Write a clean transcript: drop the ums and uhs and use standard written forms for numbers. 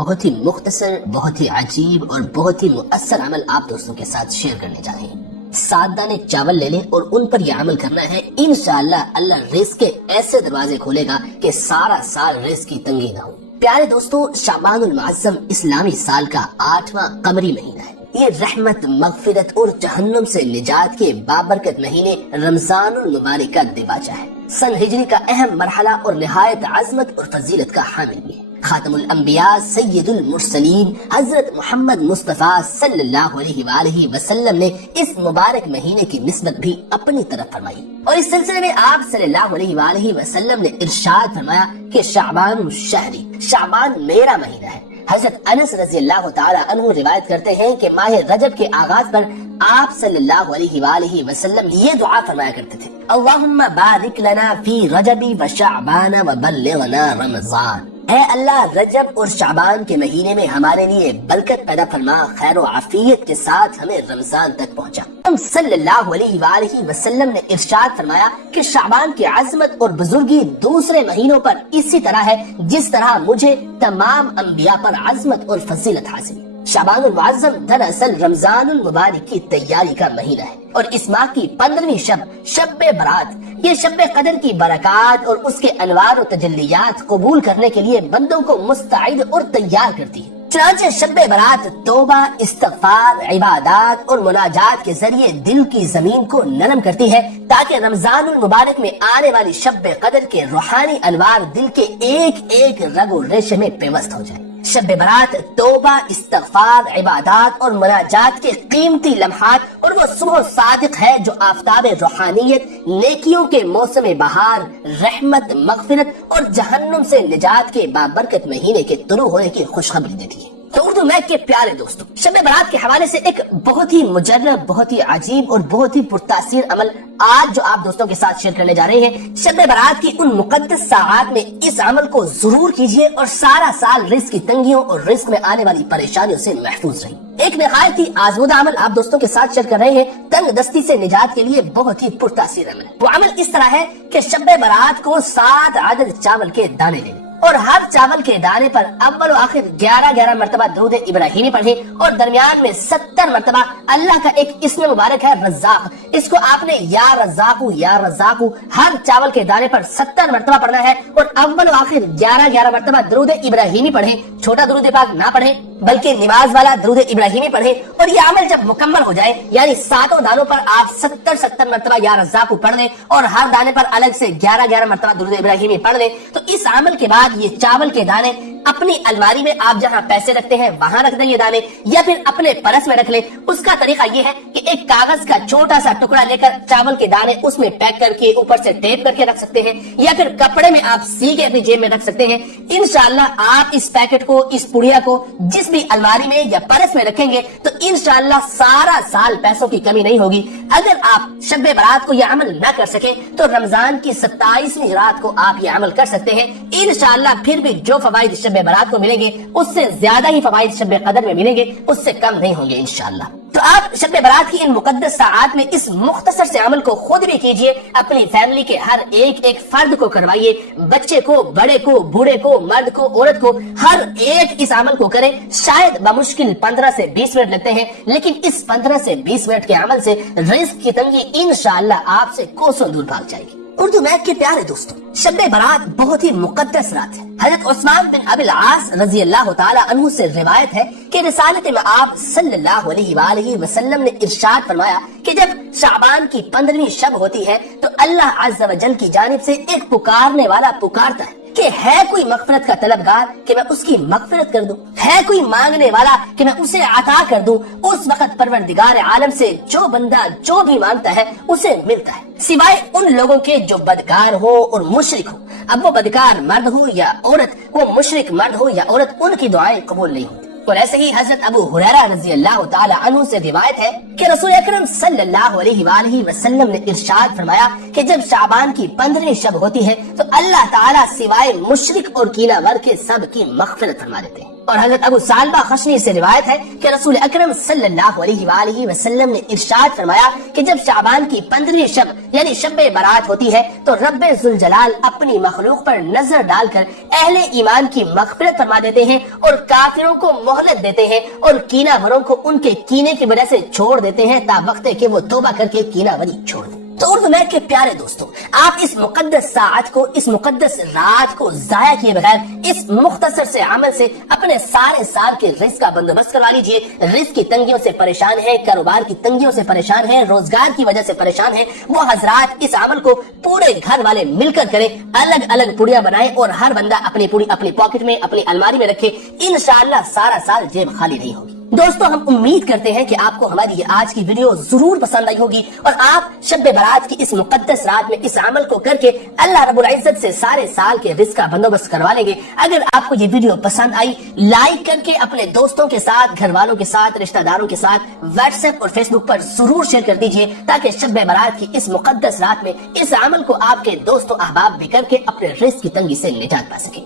بہت ہی مختصر، بہت ہی عجیب اور بہت ہی مؤثر عمل آپ دوستوں کے ساتھ شیئر کرنے جا رہے ہیں۔ 7 دانے چاول لے لیں اور ان پر یہ عمل کرنا ہے، انشاءاللہ اللہ رزق کے ایسے دروازے کھولے گا کہ سارا سال رزق کی تنگی نہ ہو۔ پیارے دوستو، شعبان المعظم اسلامی سال کا 8واں قمری مہینہ ہے۔ یہ رحمت، مغفرت اور جہنم سے نجات کے بابرکت مہینے رمضان المبارک کا دباچہ ہے۔ سن ہجری کا اہم مرحلہ اور نہایت عظمت اور فضیلت کا حامل بھی ہے۔ خاتم الانبیاء سید المرسلین حضرت محمد مصطفیٰ صلی اللہ علیہ وآلہ وسلم نے اس مبارک مہینے کی نسبت بھی اپنی طرف فرمائی، اور اس سلسلے میں آپ صلی اللہ علیہ وآلہ وسلم نے ارشاد فرمایا کہ شعبان الشہری، شعبان میرا مہینہ ہے۔ حضرت انس رضی اللہ تعالی عنہ روایت کرتے ہیں کہ ماہ رجب کے آغاز پر آپ صلی اللہ علیہ وآلہ وسلم یہ دعا فرمایا کرتے تھے، اللہم بارک لنا فی رجب و شعبان و بلغنا رمضان۔ اے اللہ، رجب اور شعبان کے مہینے میں ہمارے لیے برکت پیدا فرما، خیر و عافیت کے ساتھ ہمیں رمضان تک پہنچا۔ صلی اللہ علیہ وآلہ وسلم نے ارشاد فرمایا کہ شعبان کی عظمت اور بزرگی دوسرے مہینوں پر اسی طرح ہے جس طرح مجھے تمام انبیاء پر عظمت اور فضیلت حاصل۔ شعبان المعظم دراصل رمضان المبارک کی تیاری کا مہینہ ہے، اور اس ماہ کی 15ویں شب برات، یہ شب قدر کی برکات اور اس کے انوار و تجلیات قبول کرنے کے لیے بندوں کو مستعد اور تیار کرتی ہے۔ چنانچہ شب برات توبہ، استغفار، عبادات اور مناجات کے ذریعے دل کی زمین کو نرم کرتی ہے، تاکہ رمضان المبارک میں آنے والی شب قدر کے روحانی انوار دل کے ایک ایک رگ و ریشے میں پیوست ہو جائے۔ شب برات توبہ، استغفار، عبادات اور مناجات کے قیمتی لمحات اور وہ صبح صادق ہے جو آفتاب روحانیت، نیکیوں کے موسم بہار، رحمت، مغفرت اور جہنم سے نجات کے بابرکت مہینے کے طلوع ہونے کی خوشخبری دیتی ہے۔ تو اردو میک کے پیارے دوستوں، شب برات کے حوالے سے ایک بہت ہی مجرب، بہت ہی عجیب اور بہت ہی پرتاثیر عمل آج جو آپ دوستوں کے ساتھ شیئر کرنے جا رہے ہیں۔ شب برات کی ان مقدس ساعات میں اس عمل کو ضرور کیجئے اور سارا سال رزق کی تنگیوں اور رزق میں آنے والی پریشانیوں سے محفوظ رہیں۔ ایک نہایت ہی آزمودہ عمل آپ دوستوں کے ساتھ شیئر کر رہے ہیں، تنگ دستی سے نجات کے لیے بہت ہی پرتاثیر عمل ہے۔ وہ عمل اس طرح ہے کہ شب برات کو 7 عدد چاول کے دانے لیں اور ہر چاول کے دانے پر اول و آخر 11 مرتبہ درود ابراہیمی پڑھیں، اور درمیان میں 70 مرتبہ اللہ کا ایک اسم مبارک ہے رزاق، اس کو آپ نے یا رزاقو یا رزاقو ہر چاول کے دانے پر 70 مرتبہ پڑھنا ہے، اور اول و آخر 11 مرتبہ درود ابراہیمی پڑھیں، چھوٹا درود پاک نہ پڑھیں بلکہ نماز والا درود ابراہیمی پڑھیں۔ اور یہ عمل جب مکمل ہو جائے، یعنی 7 دانوں پر آپ 70 مرتبہ یا رزاقو پڑھ لیں اور ہر دانے پر الگ سے 11 مرتبہ درود ابراہیمی پڑھ لیں، تو اس عمل کے بعد یہ چاول کے دانے اپنی الماری میں، آپ جہاں پیسے رکھتے ہیں وہاں رکھ دیں یہ دانے، یا پھر اپنے پرس میں رکھ لیں۔ اس کا طریقہ یہ ہے کہ ایک کاغذ کا چھوٹا سا ٹکڑا لے کر چاول کے دانے اس میں پیک کر کے اوپر سے ٹیپ کر کے رکھ سکتے ہیں، یا پھر کپڑے میں آپ سی کے اپنی جیب میں رکھ سکتے ہیں۔ انشاءاللہ آپ اس پیکٹ کو، اس پڑیا کو جس بھی الماری میں یا پرس میں رکھیں گے تو انشاءاللہ سارا سال پیسوں کی کمی نہیں ہوگی۔ اگر آپ شب برات کو یہ عمل نہ کر سکیں تو رمضان کی 27ویں رات کو آپ یہ عمل کر سکتے ہیں۔ انشاءاللہ پھر بھی جو فوائد شب برات کو ملیں گے اس سے زیادہ ہی فوائد شب قدر میں ملیں گے، اس سے کم نہیں ہوں گے انشاءاللہ۔ تو آپ شب برات کی ان مقدس ساعات میں اس مختصر سے عمل کو خود بھی کیجئے، اپنی فیملی کے ہر ایک فرد کو کروائیے، بچے کو، بڑے کو، بوڑھے کو، مرد کو، عورت کو، ہر ایک اس عمل کو کرے۔ شاید بمشکل 15 سے 20 منٹ لگتے ہیں، لیکن اس 15 سے 20 منٹ کے عمل سے رزق کی تنگی انشاءاللہ آپ سے کوسوں دور بھاگ جائے گی۔ اردو میک کے پیارے دوستوں، شب برات بہت ہی مقدس رات ہے۔ حضرت عثمان بن ابی العاص رضی اللہ تعالی عنہ سے روایت ہے کہ رسالت مآب صلی اللہ علیہ وآلہ وسلم نے ارشاد فرمایا کہ جب شعبان کی 15ویں شب ہوتی ہے تو اللہ عز و جل کی جانب سے ایک پکارنے والا پکارتا ہے کہ ہے کوئی مغفرت کا طلبگار کہ میں اس کی مغفرت کر دوں، ہے کوئی مانگنے والا کہ میں اسے عطا کر دوں۔ اس وقت پروردگار عالم سے جو بندہ جو بھی مانگتا ہے اسے ملتا ہے، سوائے ان لوگوں کے جو بدکار ہو اور مشرک ہو۔ اب وہ بدکار مرد ہو یا عورت، وہ مشرک مرد ہو یا عورت، ان کی دعائیں قبول نہیں ہوتی۔ اور ایسے ہی حضرت ابو ہریرہ رضی اللہ تعالی عنہ سے روایت ہے کہ رسول اکرم صلی اللہ علیہ وآلہ وسلم نے ارشاد فرمایا کہ جب شعبان کی 15ویں شب ہوتی ہے تو اللہ تعالی سوائے مشرک اور کینہ ور کے سب کی مغفرت فرما دیتے ہیں۔ اور حضرت ابو سالبہ خشنی سے روایت ہے کہ رسول اکرم صلی اللہ علیہ وآلہ وسلم نے ارشاد فرمایا کہ جب شعبان کی 15ویں شب یعنی شب برات ہوتی ہے تو رب ذوالجلال اپنی مخلوق پر نظر ڈال کر اہل ایمان کی مغفرت فرما دیتے ہیں اور کافروں کو مہلت دیتے ہیں اور کینہ بروں کو ان کے کینے کی وجہ سے چھوڑ دیتے ہیں تا وقت کہ وہ توبہ کر کے کینہ بری چھوڑ دیں۔ تو اردو میک کے پیارے دوستوں، آپ اس مقدس ساعت کو، اس مقدس رات کو ضائع کیے بغیر اس مختصر سے عمل سے اپنے سارے سال کے رزق کا بندوبست کروا لیجئے۔ رزق کی تنگیوں سے پریشان ہیں، کاروبار کی تنگیوں سے پریشان ہیں، روزگار کی وجہ سے پریشان ہیں، وہ حضرات اس عمل کو پورے گھر والے مل کر کریں، الگ الگ پوڑیاں بنائیں اور ہر بندہ اپنی پوڑی اپنی پاکٹ میں، اپنی الماری میں رکھے۔ انشاءاللہ سارا سال جیب خالی نہیں ہوگی۔ دوستو، ہم امید کرتے ہیں کہ آپ کو ہماری یہ آج کی ویڈیو ضرور پسند آئی ہوگی اور آپ شب برات کی اس مقدس رات میں اس عمل کو کر کے اللہ رب العزت سے سارے سال کے رزق کا بندوبست کروا لیں گے۔ اگر آپ کو یہ ویڈیو پسند آئی، لائک کر کے اپنے دوستوں کے ساتھ، گھر والوں کے ساتھ، رشتہ داروں کے ساتھ واٹس ایپ اور فیس بک پر ضرور شیئر کر دیجئے تاکہ شب برات کی اس مقدس رات میں اس عمل کو آپ کے دوست و احباب بھی کر کے اپنے رزق کی تنگی سے نجات پا سکیں۔